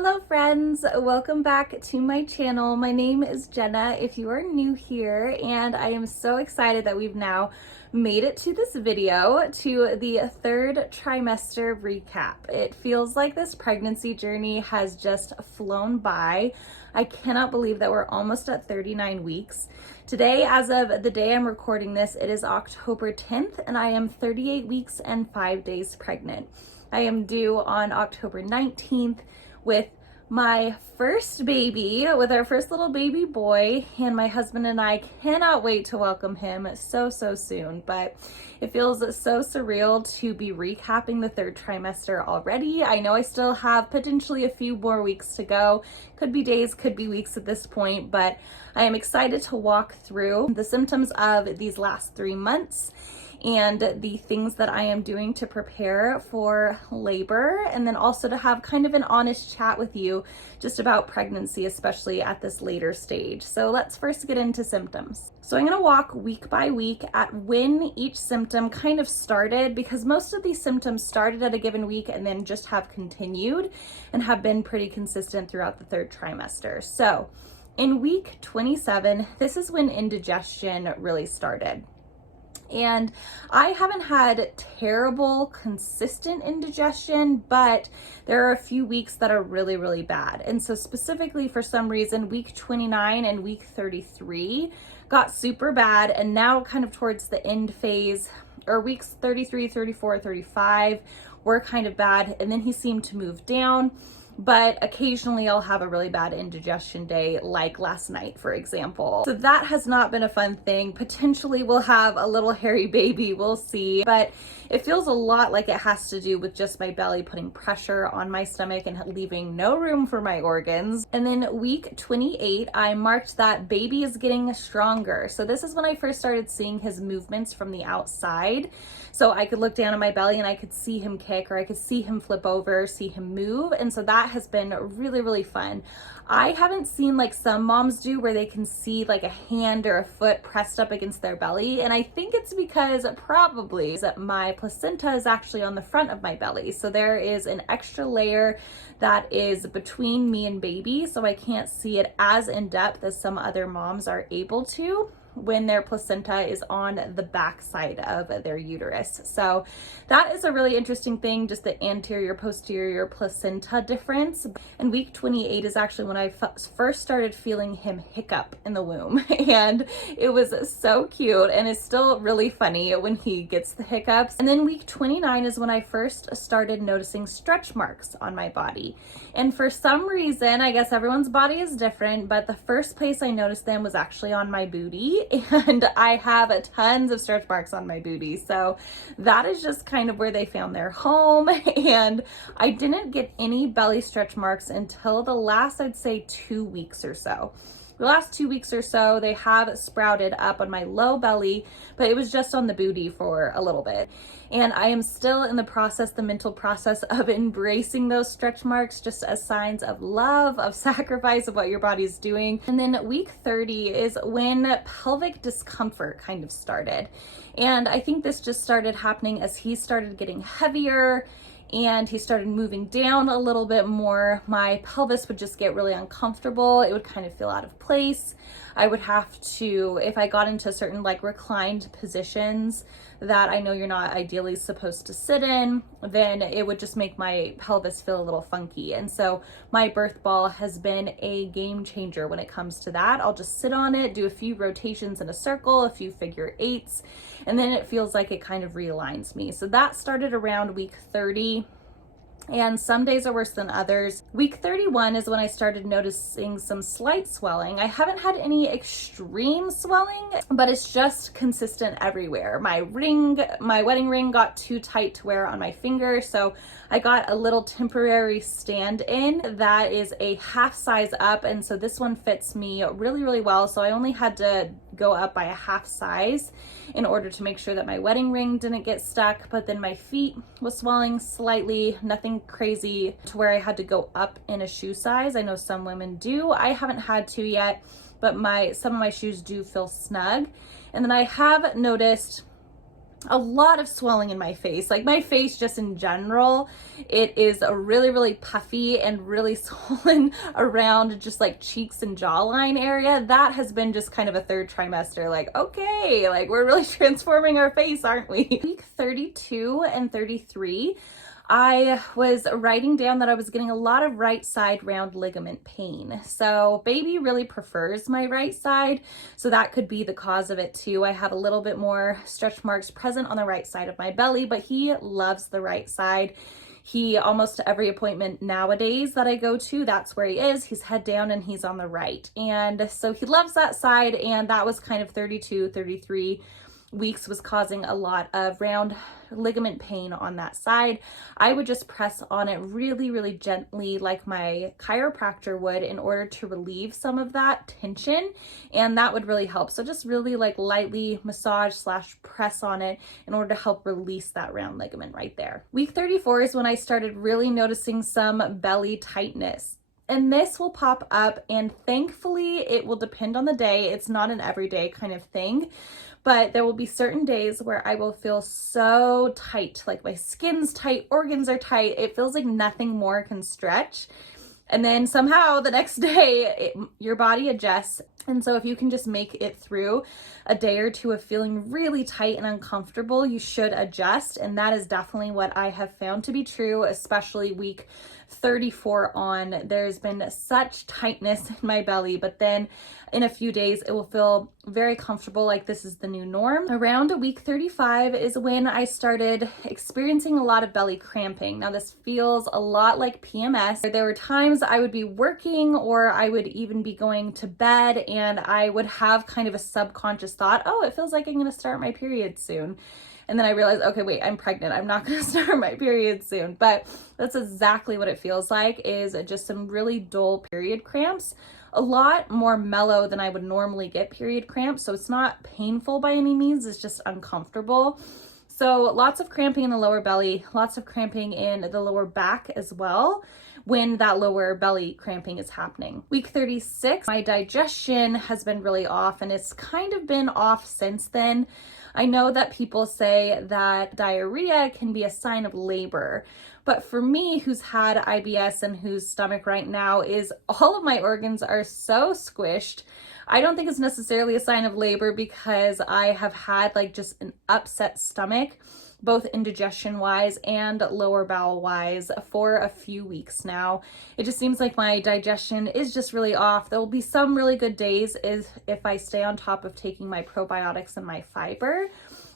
Hello friends, welcome back to my channel. My name is Jenna if you are new here, and I am so excited that we've now made it to this video, to the third trimester recap. It feels like this pregnancy journey has just flown by. I cannot believe that we're almost at 39 weeks. Today, as of the day I'm recording this, it is October 10th and I am 38 weeks and 5 days pregnant. I am due on October 19th with my first baby, with our first little baby boy, and my husband and I cannot wait to welcome him so soon. But it feels so surreal to be recapping the third trimester already. I know I still have potentially a few more weeks to go. Could be days, could be weeks at this point, but I am excited to walk through the symptoms of these last 3 months and the things that I am doing to prepare for labor, and then also to have kind of an honest chat with you just about pregnancy, especially at this later stage. So let's first get into symptoms. So I'm gonna walk week by week at when each symptom kind of started, because most of these symptoms started at a given week and then just have continued and have been pretty consistent throughout the third trimester. So in week 27, this is when indigestion really started. And I haven't had terrible, consistent indigestion, but there are a few weeks that are really bad. And so specifically for some reason, week 29 and week 33 got super bad. And now kind of towards the end phase, or weeks 33, 34, 35 were kind of bad. And then he seemed to move down. But occasionally I'll have a really bad indigestion day, like last night, for example. So that has not been a fun thing. Potentially we'll have a little hairy baby, we'll see. But it feels a lot like it has to do with just my belly putting pressure on my stomach and leaving no room for my organs. And then week 28, I marked that baby is getting stronger. So this is when I first started seeing his movements from the outside. So I could look down at my belly and I could see him kick, or I could see him flip over, see him move. And so that has been really fun. I haven't seen like some moms do where they can see like a hand or a foot pressed up against their belly. And I think it's because probably that my placenta is actually on the front of my belly. So there is an extra layer that is between me and baby. So I can't see it as in depth as some other moms are able to when their placenta is on the back side of their uterus. So that is a really interesting thing, just the anterior posterior placenta difference. And week 28 is actually when I first started feeling him hiccup in the womb, and it was so cute, and it's still really funny when he gets the hiccups. And then week 29 is when I first started noticing stretch marks on my body. And for some reason, I guess everyone's body is different, but the first place I noticed them was actually on my booty. And I have tons of stretch marks on my booty. So that is just kind of where they found their home. And I didn't get any belly stretch marks until the last, I'd say, 2 weeks or so. The last 2 weeks or so, they have sprouted up on my low belly, but it was just on the booty for a little bit. And I am still in the mental process of embracing those stretch marks just as signs of love, of sacrifice, of what your body is doing. And then week 30 is when pelvic discomfort kind of started. And I think this just started happening as he started getting heavier and he started moving down a little bit more. My pelvis would just get really uncomfortable. It would kind of feel out of place. I would have to, if I got into certain like reclined positions that I know you're not ideally supposed to sit in, then it would just make my pelvis feel a little funky. And so my birth ball has been a game changer when it comes to that. I'll just sit on it, do a few rotations in a circle, a few figure eights, and then it feels like it kind of realigns me. So that started around week 30. And some days are worse than others. Week 31 is when I started noticing some slight swelling. I haven't had any extreme swelling, but it's just consistent everywhere. My wedding ring got too tight to wear on my finger, so I got a little temporary stand-in that is a half size up, and so this one fits me really well. So I only had to go up by a half size in order to make sure that my wedding ring didn't get stuck. But then my feet was swelling slightly, nothing crazy to where I had to go up in a shoe size. I know some women do. I haven't had to yet, but some of my shoes do feel snug. And then I have noticed a lot of swelling in my face. Like my face just in general, it is a really, really puffy and really swollen around just like cheeks and jawline area. That has been just kind of a third trimester. Like, okay, like we're really transforming our face, aren't we? Week 32 and 33, I was writing down that I was getting a lot of right side round ligament pain. So baby really prefers my right side, so that could be the cause of it too. I have a little bit more stretch marks present on the right side of my belly, but he loves the right side. He, almost every appointment nowadays that I go to, that's where he is. He's head down and he's on the right. And so he loves that side, and that was kind of 32, 33 weeks was causing a lot of round ligament pain on that side. I would just press on it really, really gently like my chiropractor would in order to relieve some of that tension, and that would really help. So just really like lightly massage / press on it in order to help release that round ligament right there. Week 34 is when I started really noticing some belly tightness. And this will pop up, and thankfully it will depend on the day. It's not an everyday kind of thing, but there will be certain days where I will feel so tight, like my skin's tight, organs are tight. It feels like nothing more can stretch. And then somehow the next day, your body adjusts. And so if you can just make it through a day or two of feeling really tight and uncomfortable, you should adjust. And that is definitely what I have found to be true, especially week 34 on. There's been such tightness in my belly, but then in a few days it will feel very comfortable, like this is the new norm. Around week 35 is when I started experiencing a lot of belly cramping. Now this feels a lot like PMS. There were times I would be working, or I would even be going to bed, and I would have kind of a subconscious thought, oh, it feels like I'm gonna start my period soon. And then I realized, okay, wait, I'm pregnant. I'm not gonna start my period soon. But that's exactly what it feels like, is just some really dull period cramps. A lot more mellow than I would normally get period cramps. So it's not painful by any means, it's just uncomfortable. So lots of cramping in the lower belly, lots of cramping in the lower back as well when that lower belly cramping is happening. Week 36, my digestion has been really off, and it's kind of been off since then. I know that people say that diarrhea can be a sign of labor, but for me, who's had IBS and whose stomach right now is all of my organs are so squished, I don't think it's necessarily a sign of labor, because I have had like just an upset stomach, both indigestion wise and lower bowel wise, for a few weeks now. It just seems like my digestion is just really off. There will be some really good days if I stay on top of taking my probiotics and my fiber.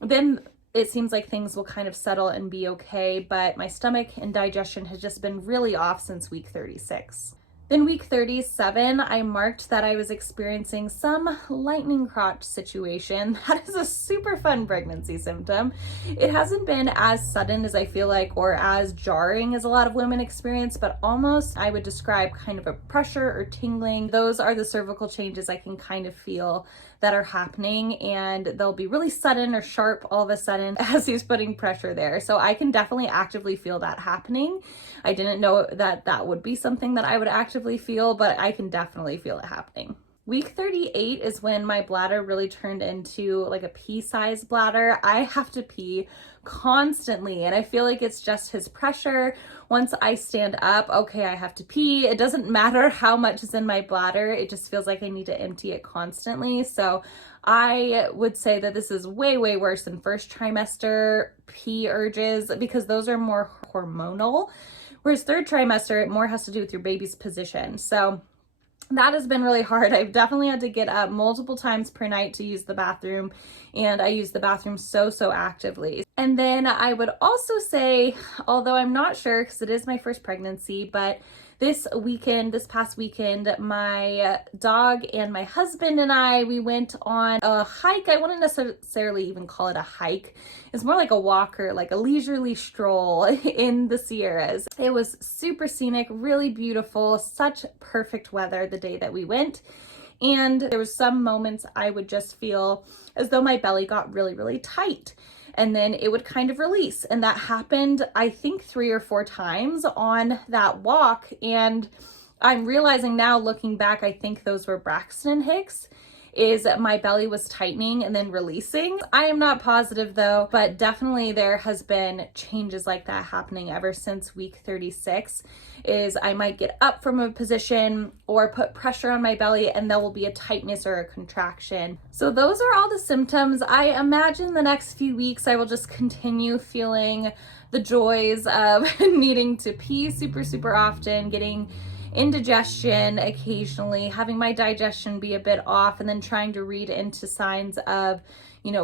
Then it seems like things will kind of settle and be okay, but my stomach and digestion has just been really off since week 36. Then week 37, I marked that I was experiencing some lightning crotch situation. That is a super fun pregnancy symptom. It hasn't been as sudden as I feel like, or as jarring as a lot of women experience, but almost I would describe kind of a pressure or tingling. Those are the cervical changes I can kind of feel that are happening, and they'll be really sudden or sharp all of a sudden as he's putting pressure there. So I can definitely actively feel that happening. I didn't know that that would be something that I would actively feel, but I can definitely feel it happening. Week 38 is when my bladder really turned into like a pea-sized bladder. I have to pee constantly, and I feel like it's just his pressure. Once I stand up, okay, I have to pee. It doesn't matter how much is in my bladder. It just feels like I need to empty it constantly. So I would say that this is way, way worse than first trimester pee urges, because those are more hormonal. Whereas third trimester, it more has to do with your baby's position. So that has been really hard. I've definitely had to get up multiple times per night to use the bathroom, and I use the bathroom so actively. And then I would also say, although I'm not sure because it is my first pregnancy, but this past weekend, my dog and my husband and I, we went on a hike. I wouldn't necessarily even call it a hike. It's more like a walk, or like a leisurely stroll in the Sierras. It was super scenic, really beautiful, such perfect weather the day that we went. And there was some moments I would just feel as though my belly got really, really tight, and then it would kind of release. And that happened, I think, 3 or 4 times on that walk. And I'm realizing now, looking back, I think those were Braxton Hicks. is my belly was tightening and then releasing. I am not positive though, but definitely there has been changes like that happening ever since week 36. Is I might get up from a position or put pressure on my belly and there will be a tightness or a contraction. So those are all the symptoms. I imagine the next few weeks I will just continue feeling the joys of needing to pee super often, getting indigestion occasionally, having my digestion be a bit off, and then trying to read into signs of,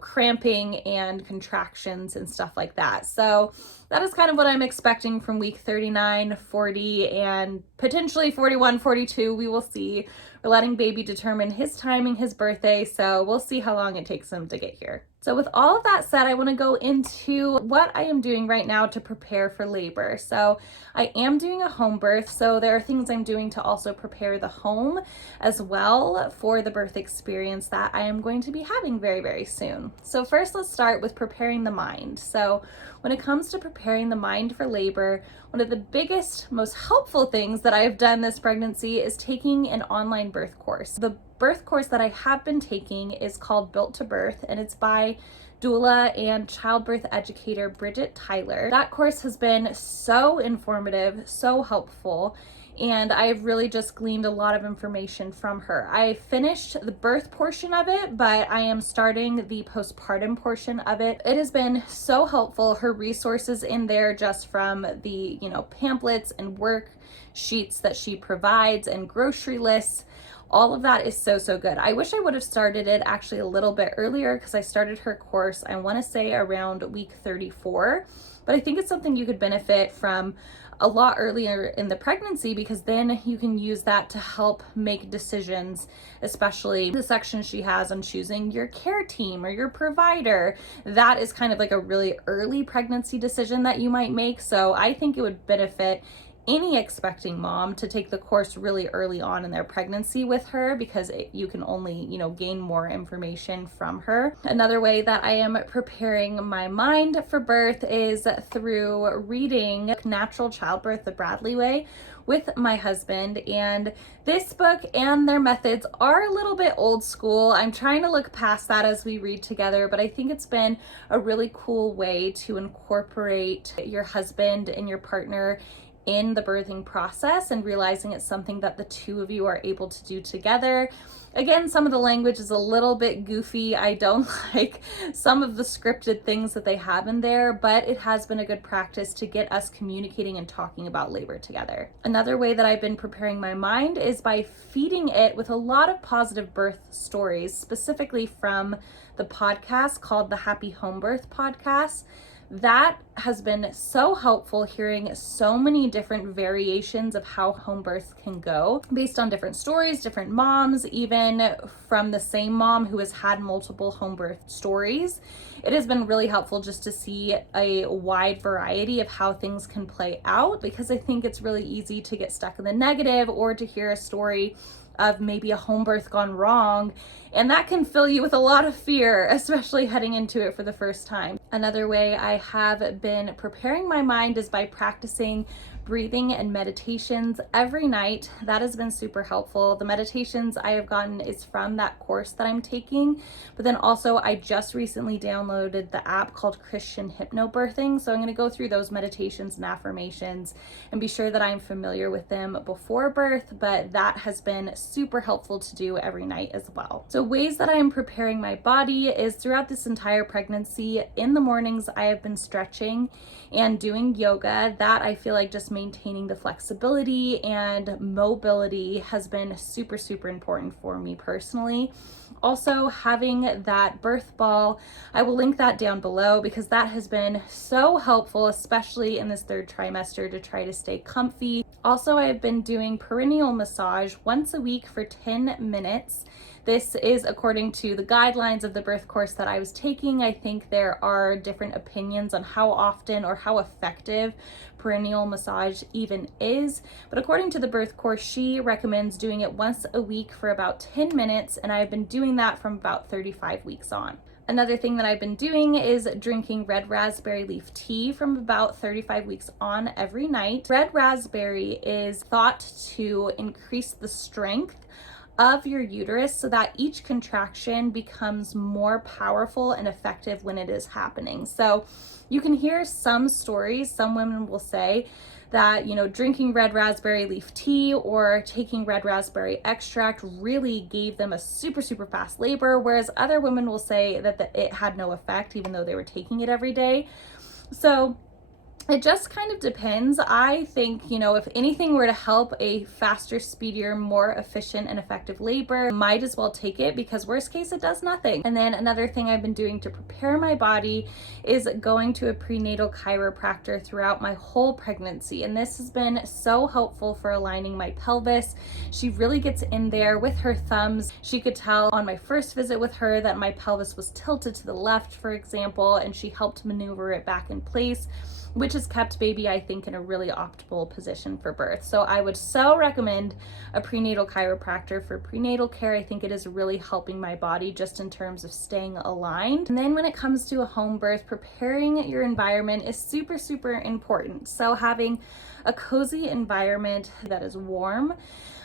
cramping and contractions and stuff like that. So that is kind of what I'm expecting from week 39, 40, and potentially 41, 42. We will see. We're letting baby determine his timing, his birthday, so we'll see how long it takes him to get here. So with all of that said, I want to go into what I am doing right now to prepare for labor. So I am doing a home birth, so there are things I'm doing to also prepare the home as well for the birth experience that I am going to be having very soon. So first, let's start with preparing the mind. So when it comes to preparing the mind for labor, one of the biggest, most helpful things that I have done this pregnancy is taking an online birth course. The birth course that I have been taking is called Built to Birth, and it's by doula and childbirth educator Bridget Tyler. That course has been so informative, so helpful, and I've really just gleaned a lot of information from her. I finished the birth portion of it, but I am starting the postpartum portion of it. It has been so helpful. Her resources in there, just from the, pamphlets and worksheets that she provides and grocery lists, all of that is so good. I wish I would have started it actually a little bit earlier, because I started her course, I want to say around week 34, but I think it's something you could benefit from a lot earlier in the pregnancy, because then you can use that to help make decisions, especially the section she has on choosing your care team or your provider. That is kind of like a really early pregnancy decision that you might make. So I think it would benefit any expecting mom to take the course really early on in their pregnancy with her, because you can only, gain more information from her. Another way that I am preparing my mind for birth is through reading Natural Childbirth the Bradley Way with my husband. And this book and their methods are a little bit old school. I'm trying to look past that as we read together, but I think it's been a really cool way to incorporate your husband and your partner in the birthing process, and realizing it's something that the two of you are able to do together. Again, some of the language is a little bit goofy. I don't like some of the scripted things that they have in there, but it has been a good practice to get us communicating and talking about labor together. Another way that I've been preparing my mind is by feeding it with a lot of positive birth stories, specifically from the podcast called the Happy Home Birth Podcast. That has been so helpful, hearing so many different variations of how home births can go based on different stories, different moms, even from the same mom who has had multiple home birth stories. It has been really helpful just to see a wide variety of how things can play out, because I think it's really easy to get stuck in the negative, or to hear a story of maybe a home birth gone wrong, and that can fill you with a lot of fear, especially heading into it for the first time. Another way I have been preparing my mind is by practicing breathing and meditations every night. That has been super helpful. The meditations I have gotten is from that course that I'm taking, but then also I just recently downloaded the app called Christian Hypnobirthing, so I'm going to go through those meditations and affirmations and be sure that I'm familiar with them before birth, but that has been super helpful to do every night as well. So ways that I am preparing my body is throughout this entire pregnancy. In the mornings I have been stretching and doing yoga. That I feel like just maintaining the flexibility and mobility has been super important for me personally. Also, having that birth ball, I will link that down below, because that has been so helpful, especially in this third trimester, to try to stay comfy. Also, I have been doing perineal massage once a week for 10 minutes. This is according to the guidelines of the birth course that I was taking. I think there are different opinions on how often or how effective perineal massage even is, but according to the birth course, she recommends doing it once a week for about 10 minutes, and I've been doing that from about 35 weeks on. Another thing that I've been doing is drinking red raspberry leaf tea from about 35 weeks on every night. Red raspberry is thought to increase the strength of your uterus so that each contraction becomes more powerful and effective when it is happening. So you can hear some stories. Some women will say that, you know, drinking red raspberry leaf tea or taking red raspberry extract really gave them a super, super fast labor, whereas other women will say that it had no effect even though they were taking it every day. So it just kind of depends. I think, you know, if anything were to help a faster, speedier, more efficient and effective labor, might as well take it, because worst case, it does nothing. And then another thing I've been doing to prepare my body is going to a prenatal chiropractor throughout my whole pregnancy. And this has been so helpful for aligning my pelvis. She really gets in there with her thumbs. She could tell on my first visit with her that my pelvis was tilted to the left, for example, and she helped maneuver it back in place, which has kept baby, I think, in a really optimal position for birth. So I would so recommend a prenatal chiropractor for prenatal care. I think it is really helping my body just in terms of staying aligned. And then when it comes to a home birth, preparing your environment is super, super important. So having a cozy environment that is warm,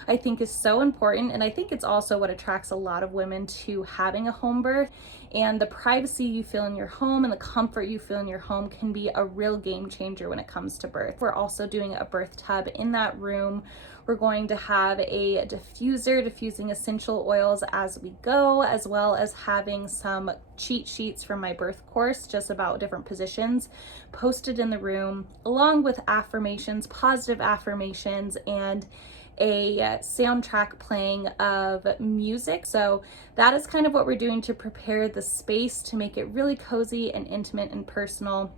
I think, is so important. And I think it's also what attracts a lot of women to having a home birth. And the privacy you feel in your home and the comfort you feel in your home can be a real game changer when it comes to birth. We're also doing a birth tub in that room. We're going to have a diffuser, diffusing essential oils as we go, as well as having some cheat sheets from my birth course just about different positions posted in the room, along with affirmations, positive affirmations, and a soundtrack playing of music. So that is kind of what we're doing to prepare the space to make it really cozy and intimate and personal.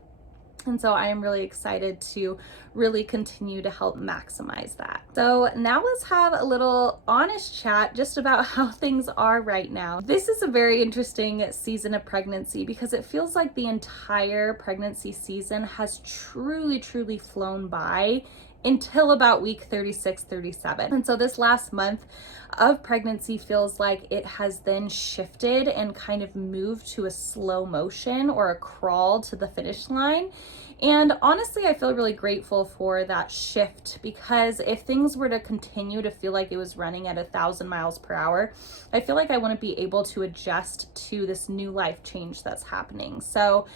And so I am really excited to really continue to help maximize that. So now let's have a little honest chat just about how things are right now. This is a very interesting season of pregnancy because it feels like the entire pregnancy season has truly, truly flown by until about week 36, 37. And so this last month of pregnancy feels like it has then shifted and kind of moved to a slow motion or a crawl to the finish line. And honestly, I feel really grateful for that shift, because if things were to continue to feel like it was running at 1,000 miles per hour, I feel like I wouldn't be able to adjust to this new life change that's happening. So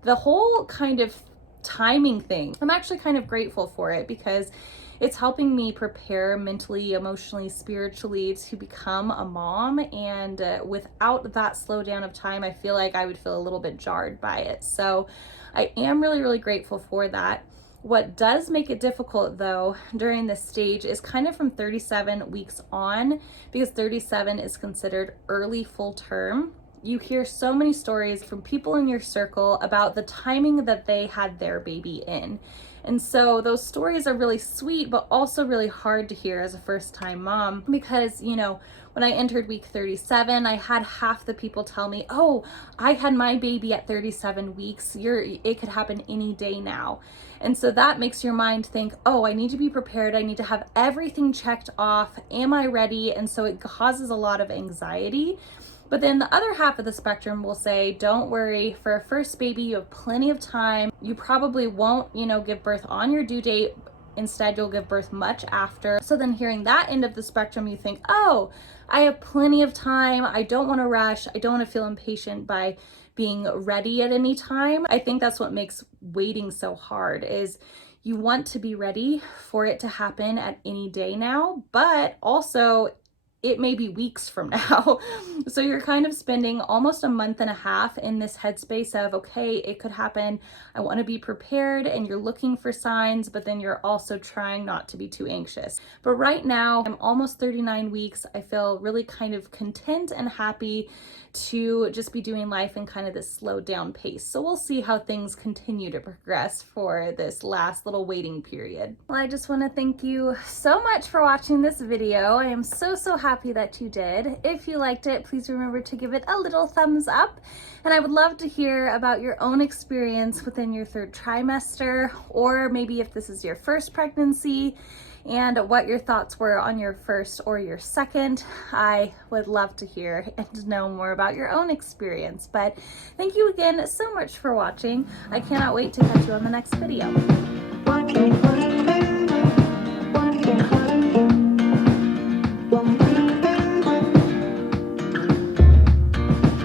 the whole kind of timing thing, I'm actually kind of grateful for it, because it's helping me prepare mentally, emotionally, spiritually to become a mom. And without that slowdown of time, I feel like I would feel a little bit jarred by it. So I am really, really grateful for that. What does make it difficult though during this stage is kind of from 37 weeks on, because 37 is considered early full term. You hear so many stories from people in your circle about the timing that they had their baby in. And so those stories are really sweet, but also really hard to hear as a first-time mom, because, you know, when I entered week 37, I had half the people tell me, oh, I had my baby at 37 weeks. It could happen any day now. And so that makes your mind think, oh, I need to be prepared. I need to have everything checked off. Am I ready? And so it causes a lot of anxiety. But then the other half of the spectrum will say, don't worry, for a first baby, you have plenty of time. You probably won't, give birth on your due date. Instead, you'll give birth much after. So then hearing that end of the spectrum, you think, oh, I have plenty of time. I don't want to rush. I don't want to feel impatient by being ready at any time. I think that's what makes waiting so hard, is you want to be ready for it to happen at any day now, but also it may be weeks from now. So you're kind of spending almost a month and a half in this headspace of, okay, it could happen. I want to be prepared, and you're looking for signs, but then you're also trying not to be too anxious. But right now, I'm almost 39 weeks. I feel really kind of content and happy to just be doing life in kind of this slowed down pace. So we'll see how things continue to progress for this last little waiting period. Well, I just want to thank you so much for watching this video. I am so happy that you did. If you liked it, please remember to give it a little thumbs up. And I would love to hear about your own experience within your third trimester, or maybe if this is your first pregnancy, and what your thoughts were on your first or your second. I would love to hear and know more about your own experience. But thank you again so much for watching. I cannot wait to catch you on the next video.